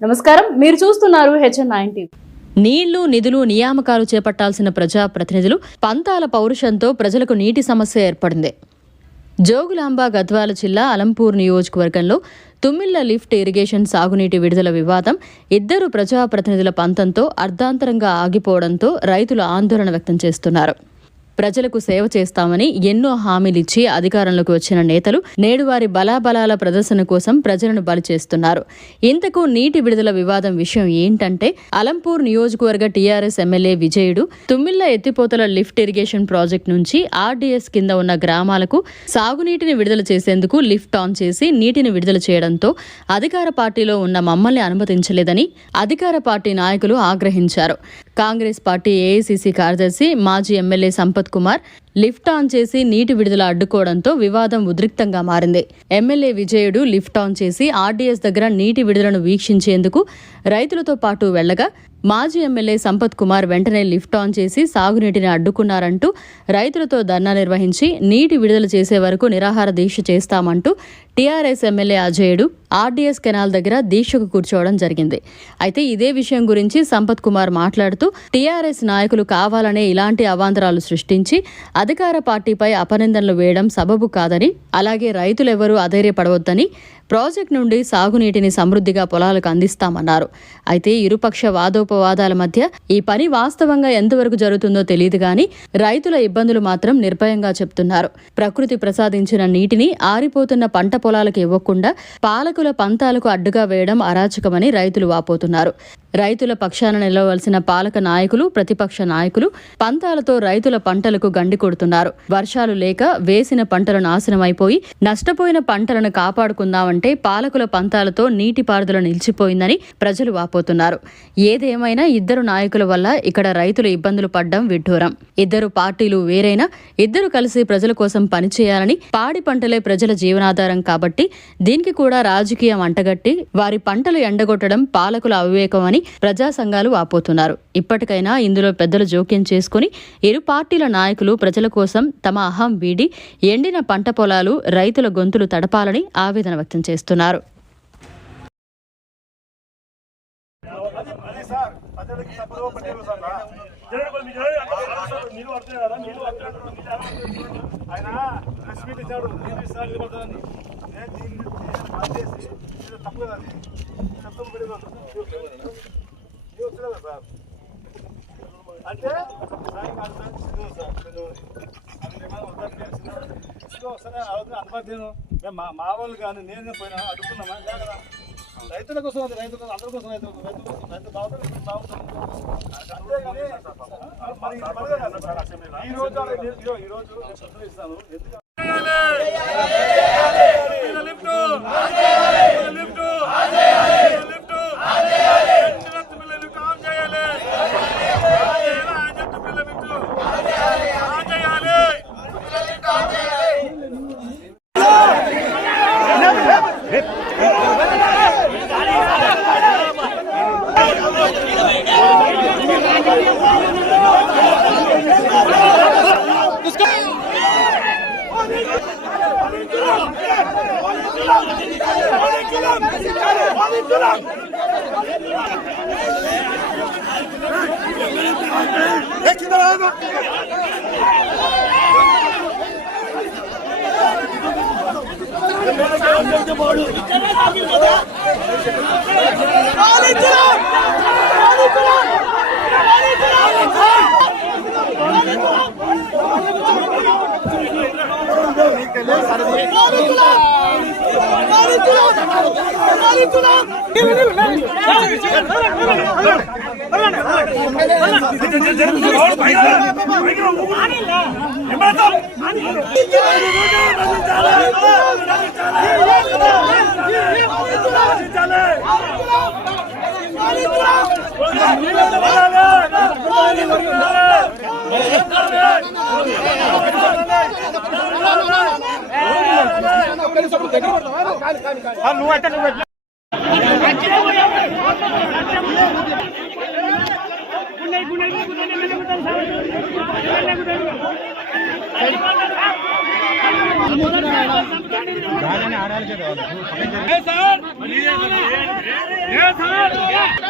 నమస్కారం. మీరు చూస్తున్నారు హెచ్ఎన్ నైన్ టీవీ. నీళ్ళు నిధులు నియామకాలు చేపట్టాల్సిన ప్రజా ప్రతినిధులు పంతాల పౌరుషంతో ప్రజలకు నీటి సమస్య ఏర్పడింది. జోగులాంబ గద్వాల జిల్లా అలంపూర్ నియోజకవర్గంలో తుమ్మిళ్ళ లిఫ్ట్ ఇరిగేషన్ సాగునీటి విడుదల వివాదం ఇద్దరు ప్రజాప్రతినిధుల పంతంతో అర్ధాంతరంగా ఆగిపోవడంతో రైతులు ఆందోళన వ్యక్తం చేస్తున్నారు. ప్రజలకు సేవ చేస్తామని ఎన్నో హామీలిచ్చి అధికారంలోకి వచ్చిన నేతలు నేడు వారి బలాబలాల ప్రదర్శన కోసం ప్రజలను బలి చేస్తున్నారు. ఇంతకు నీటి విడుదల వివాదం విషయం ఏంటంటే అలంపూర్ నియోజకవర్గ టీఆర్ఎస్ ఎమ్మెల్యే విజయుడు తుమ్మిళ్ళ ఎత్తిపోతల లిఫ్ట్ ఇరిగేషన్ ప్రాజెక్ట్ నుంచి ఆర్డీఎస్ కింద ఉన్న గ్రామాలకు సాగునీటిని విడుదల చేసేందుకు లిఫ్ట్ ఆన్ చేసి నీటిని విడుదల చేయడంతో అధికార పార్టీలో ఉన్న మమ్మల్ని అనుమతించలేదని అధికార పార్టీ నాయకులు ఆగ్రహించారు. కాంగ్రెస్ పార్టీ ఏఐసిసి కార్యదర్శి మాజీ MLA Sampath Kumar lift on చేసి నీటి విడుదల అడ్డుకోవడంతో వివాదం ఉద్రిక్తంగా మారింది. ఎమ్మెల్యే విజయుడు లిఫ్ట్ ఆన్ చేసి ఆర్డీఎస్ దగ్గర నీటి విడుదలను వీక్షించేందుకు రైతులతో పాటు వెళ్ళగా మాజీ ఎమ్మెల్యే సంపత్ కుమార్ వెంటనే లిఫ్ట్ ఆన్ చేసి సాగునీటిని అడ్డుకున్నారంటూ రైతులతో ధర్నా నిర్వహించి నీటి విడుదల చేసే వరకు నిరాహార దీక్ష చేస్తామంటూ TRS MLA Ajayudu RDS canal దగ్గర దీక్షకు కూర్చోవడం జరిగింది. అయితే ఇదే విషయం గురించి సంపత్ కుమార్ మాట్లాడుతూ టీఆర్ఎస్ నాయకులు కావాలనే ఇలాంటి అవాంతరాలు సృష్టించి అధికార పార్టీపై అపనిందనలు వేయడం సబబు కాదని అలాగే రైతులెవరూ అధైర్యపడవద్దని ప్రాజెక్ట్ నుండి సాగునీటిని సమృద్ధిగా పొలాలకు అందిస్తామన్నారు. అయితే ఇరుపక్ష వాదోపవాదాల మధ్య ఈ పని వాస్తవంగా ఎంతవరకు జరుగుతుందో తెలియదు గాని రైతుల ఇబ్బందులు మాత్రం నిర్భయంగా చెప్తున్నారు. ప్రకృతి ప్రసాదించిన నీటిని ఆరిపోతున్న పంట పొలాలకు ఇవ్వకుండా పాలకుల పంతాలకు అడ్డుగా వేయడం అరాచకమని రైతులు వాపోతున్నారు. రైతుల పక్షాన నిలవలసిన పాలక నాయకులు ప్రతిపక్ష నాయకులు పంతాలతో రైతుల పంటలకు గండి కొడుతున్నారు. వర్షాలు లేక వేసిన పంటలు నాశనమైపోయి నష్టపోయిన పంటలను కాపాడుకుందామంటే అంటే పాలకుల పంతాలతో నీటిపారుదల నిలిచిపోయిందని ప్రజలు వాపోతున్నారు. ఏదేమైనా ఇద్దరు నాయకుల వల్ల ఇక్కడ రైతులు ఇబ్బందులు పడ్డం విడ్డూరం. ఇద్దరు పార్టీలు వేరైనా ఇద్దరు కలిసి ప్రజల కోసం పనిచేయాలని పాడి పంటలే ప్రజల జీవనాధారం కాబట్టి దీనికి కూడా రాజకీయం అంటగట్టి వారి పంటలు ఎండగొట్టడం పాలకుల అవివేకమని ప్రజా సంఘాలు వాపోతున్నారు. ఇప్పటికైనా ఇందులో పెద్దలు జోక్యం చేసుకుని ఇరు పార్టీల నాయకులు ప్రజల కోసం తమ అహం వీడి ఎండిన పంట పొలాలు రైతుల గొంతులు తడపాలని ఆవేదన వ్యక్తం చేస్తున్నారు. సార్ సార్ కదా, ఆయన తప్పు సార్ అంటే సాయం సార్, అనుమతి మా మా వాళ్ళు కానీ నేనే పోయినా అడుగుతున్నామా లేదా రైతుల కోసం అది రైతుల కోసం అందరి కోసం రైతుల కోసం రైతుల కోసం రైతు బాగుంటుంది బాగుంటుంది ఈ రోజు ఈ రోజు కదా. ఈ అలా ఈ- ফেলে ఈ రోజు నేను పొద్దున ఇస్తాను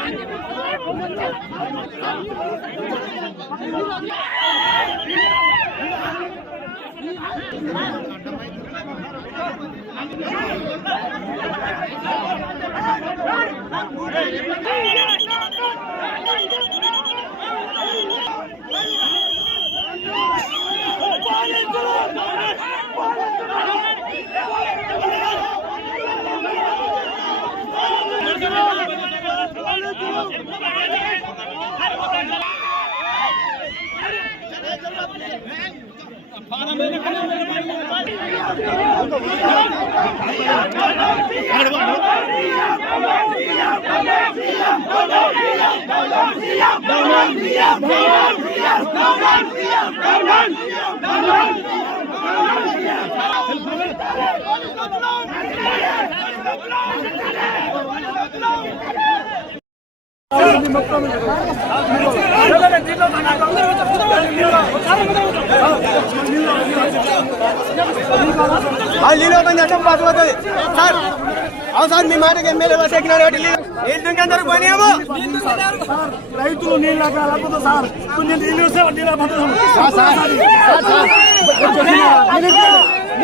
నువ్వు Hello! నీళ్ళు ఓపెన్ చేస్తాం పాస్ అవుతుంది సార్ అవును సార్ మీ మాటకి ఎమ్మెల్యే బస్ ఎక్కినారు కాబట్టి నీళ్ళు దుంకేందరూ పోనీయేమో? రైతులు నీళ్ళు లేకపోతే సార్ కొంచెం నీళ్ళు వస్తే నీళ్ళు